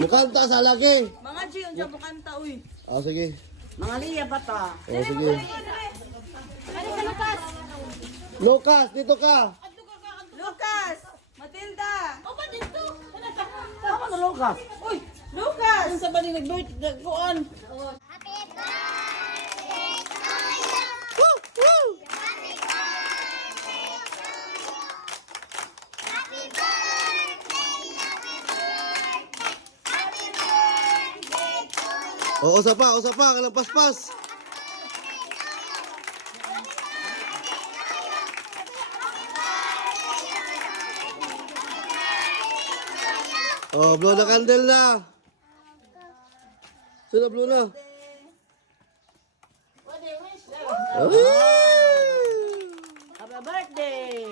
Mukanta sa lagi. Mga Jion siya bukanta, uy. Sige. Mga Liya ba ta? Sige. Lucas, dito ka. Lucas! Matilda! Opa dito. Tama na Lucas. Uy, Lucas! Sa ba ni nag-birthday kuan? Happy birthday to you. Woo! Woo! Happy birthday to you. Happy birthday. Happy birthday. Happy birthday to you. Usa pa, kalang paspas. Blow na candle na. Sino blow na? Happy birthday!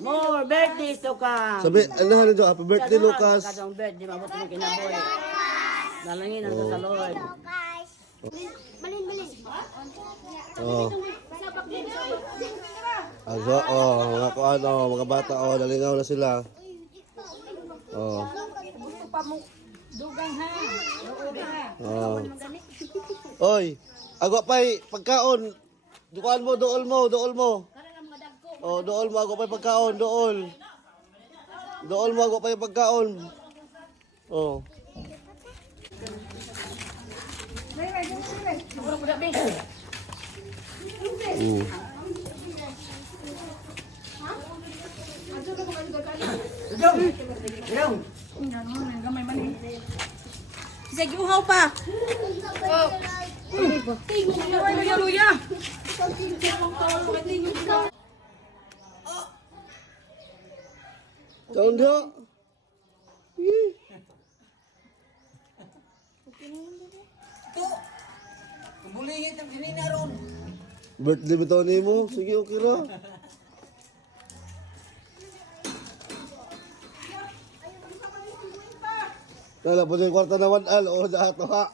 More birthdays to come! Sabi, ano dito? Happy birthday, Lucas. Kadang birthday, mabuti mo kinaboy. Dalangin ang sa Lord. Guys. Balin. Oh. Mga kuano, mga bata, nalingaw na sila. Oy, agwa pa'y pagkaon. Dukaan mo, dool mo. Dool mo, agwa pa'y pagkaon, dool. Dool mo, agwa pa'y pagkaon. Sige, uhaw pa! Luya! Kaon dia. Bulingit ang sinina ron. Birthday bitaw nimo. Sige, okay ra. Kala po yung kwarta na 1 o dato ha.